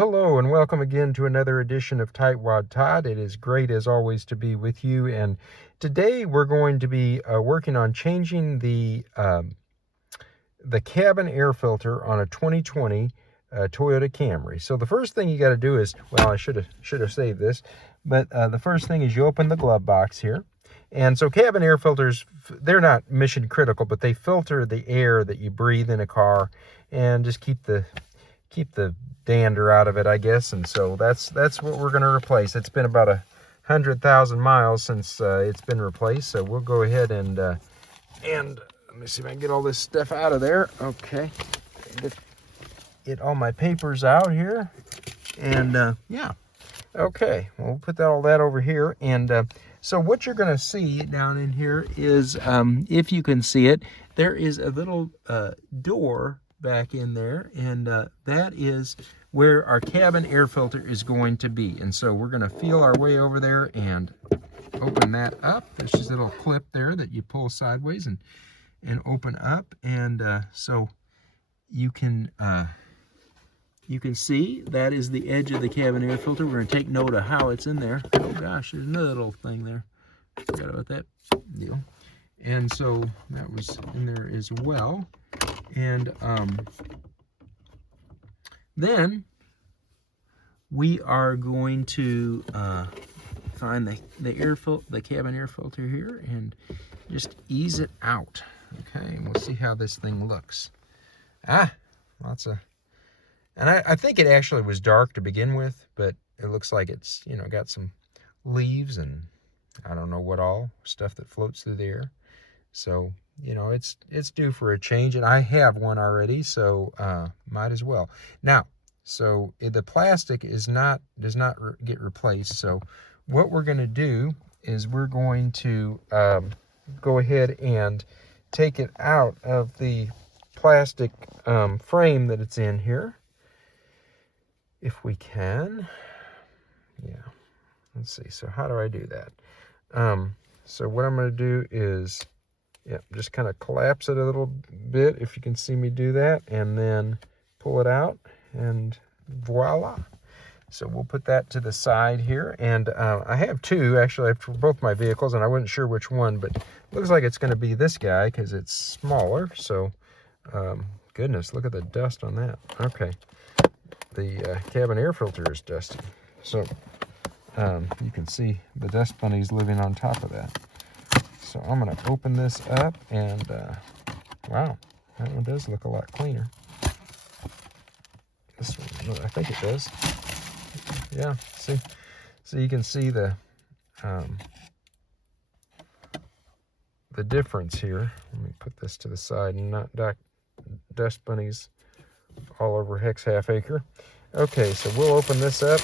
Hello, and welcome again to another edition of Tightwad Todd. It is great, as always, to be with you. And today we're going to be working on changing the cabin air filter on a 2020 Toyota Camry. So the first thing you got to do is, well, I should have saved this, but the first thing is you open the glove box here. And so cabin air filters, they're not mission critical, but they filter the air that you breathe in a car and just keep the dander out of it, I guess. And so that's what we're going to replace. It's been about 100,000 miles since it's been replaced. So we'll go ahead and let me see if I can get all this stuff out of there. Okay, get all my papers out here, and yeah. Okay, we'll put all that over here. And so what you're going to see down in here is, if you can see it, there is a little door back in there, and that is where our cabin air filter is going to be. And so we're going to feel our way over there and open that up. There's just a little clip there that you pull sideways and open up, and so you can see that is the edge of the cabin air filter. We're going to take note of how it's in there. Oh gosh, there's another little thing there. Forgot about that deal. And so that was in there as well. And then we are going to find the cabin air filter here and just ease it out. Okay, and we'll see how this thing looks. Lots of, and I think it actually was dark to begin with, but it looks like it's, got some leaves and I don't know what all, stuff that floats through the air. So, it's due for a change, and I have one already, so might as well. Now, so the plastic does not get replaced. So what we're going to do is we're going to go ahead and take it out of the plastic frame that it's in here, if we can. Yeah, let's see. So how do I do that? So what I'm going to do is, just kind of collapse it a little bit, if you can see me do that, and then pull it out, and voila. So we'll put that to the side here, and I have two, actually, for both my vehicles, and I wasn't sure which one, but it looks like it's going to be this guy because it's smaller. So, goodness, look at the dust on that. Okay, the cabin air filter is dusty. So you can see the dust bunnies living on top of that. So I'm going to open this up, and wow, that one does look a lot cleaner. This one, I think it does. Yeah, see, so you can see the difference here. Let me put this to the side and not dust bunnies all over Hex Half Acre. Okay, so we'll open this up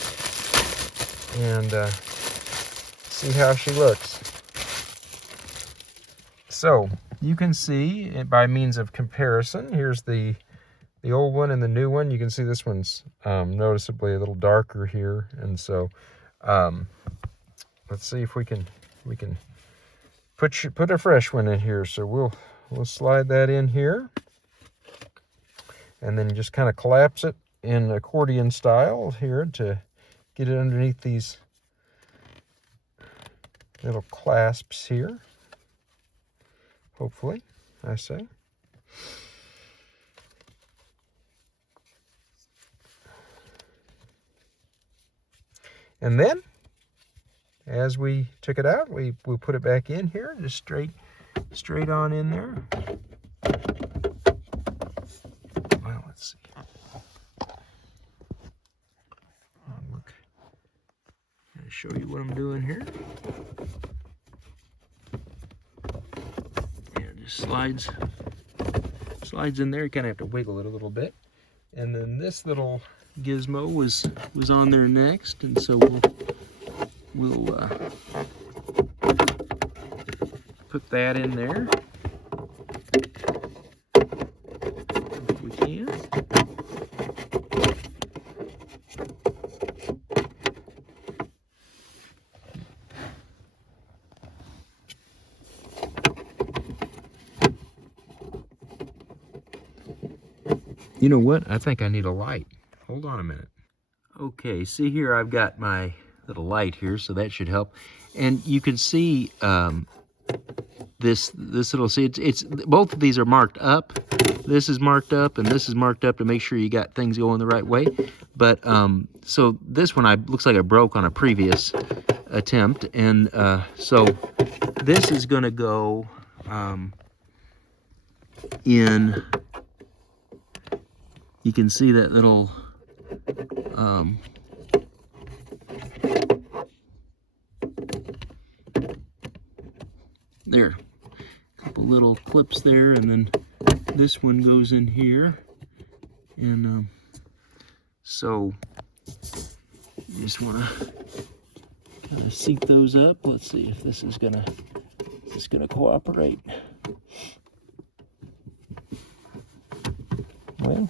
and see how she looks. So you can see by means of comparison, here's the old one and the new one. You can see this one's noticeably a little darker here, and so let's see if we can put a fresh one in here. So we'll slide that in here, and then just kind of collapse it in accordion style here to get it underneath these little clasps here. Hopefully, I say. And then, as we took it out, we'll put it back in here, just straight on in there. Well, let's see. Look, I'll show you what I'm doing here. Slides in there. You kind of have to wiggle it a little bit, and then this little gizmo was on there next, and so we'll put that in there if we can. You know what? I think I need a light. Hold on a minute. Okay, see here, I've got my little light here, so that should help. And you can see this little, see, it's both of these are marked up. This is marked up, and this is marked up to make sure you got things going the right way. But so this one looks like I broke on a previous attempt, and so this is going to go in. You can see that little there, a couple little clips there, and then this one goes in here, and so you just want to kind of seat those up. Let's see if this is gonna cooperate. Well,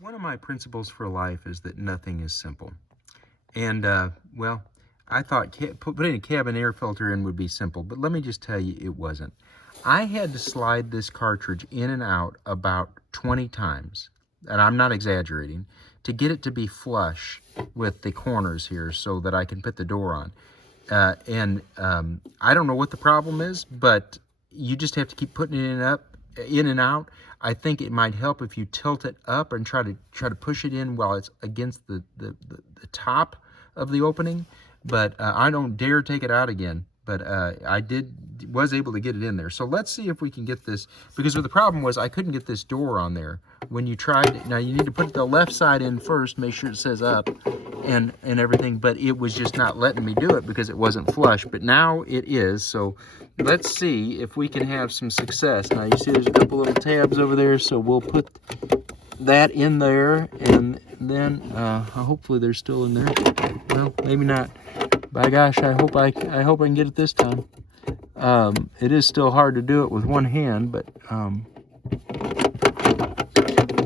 one of my principles for life is that nothing is simple. And, well, I thought putting a cabin air filter in would be simple, but let me just tell you, it wasn't. I had to slide this cartridge in and out about 20 times, and I'm not exaggerating, to get it to be flush with the corners here so that I can put the door on. I don't know what the problem is, but you just have to keep putting it in and out. I think it might help if you tilt it up and try to push it in while it's against the top of the opening. But I don't dare take it out again. But I was able to get it in there. So let's see if we can get this, because the problem was I couldn't get this door on there. When you tried it, now you need to put the left side in first, make sure it says up and everything, but it was just not letting me do it because it wasn't flush. But now it is, so let's see if we can have some success. Now you see there's a couple little tabs over there, so we'll put that in there, and then hopefully they're still in there. Well, maybe not. By gosh, I hope I can get it this time. It is still hard to do it with one hand, but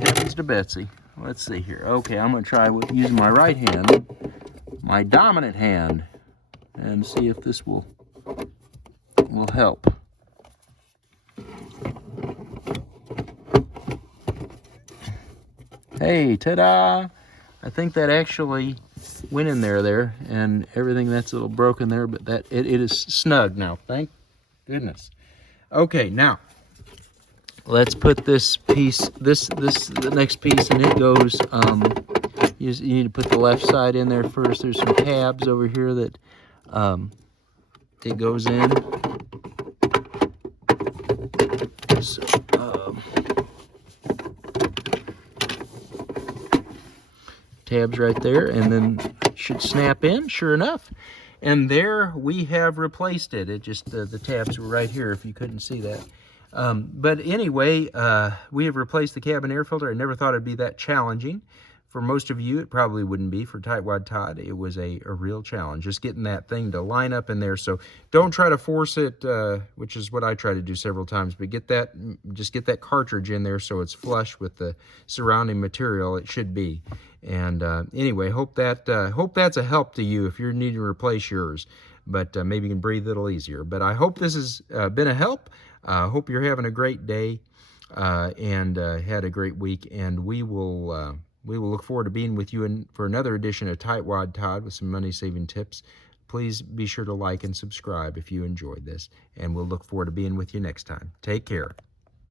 heavens to Betsy. Let's see here. Okay, I'm going to try with using my right hand, my dominant hand, and see if this will help. Hey, ta-da! I think that actually went in there, and everything that's a little broken there, but that it is snug now. Thank goodness. Okay, now let's put this piece, the next piece, and it goes. You need to put the left side in there first. There's some tabs over here that it goes in. So, tabs right there, and then it should snap in, sure enough. And there we have replaced it. It just, the tabs were right here if you couldn't see that. But anyway, we have replaced the cabin air filter. I never thought it'd be that challenging. For most of you, it probably wouldn't be. For Tightwad Todd, it was a real challenge, just getting that thing to line up in there. So don't try to force it, which is what I try to do several times, but just get that cartridge in there so it's flush with the surrounding material. It should be. And anyway, hope that's a help to you if you're needing to replace yours. But maybe you can breathe a little easier. But I hope this has been a help. Hope you're having a great day and had a great week. And we will look forward to being with you for another edition of Tightwad Todd with some money-saving tips. Please be sure to like and subscribe if you enjoyed this. And we'll look forward to being with you next time. Take care.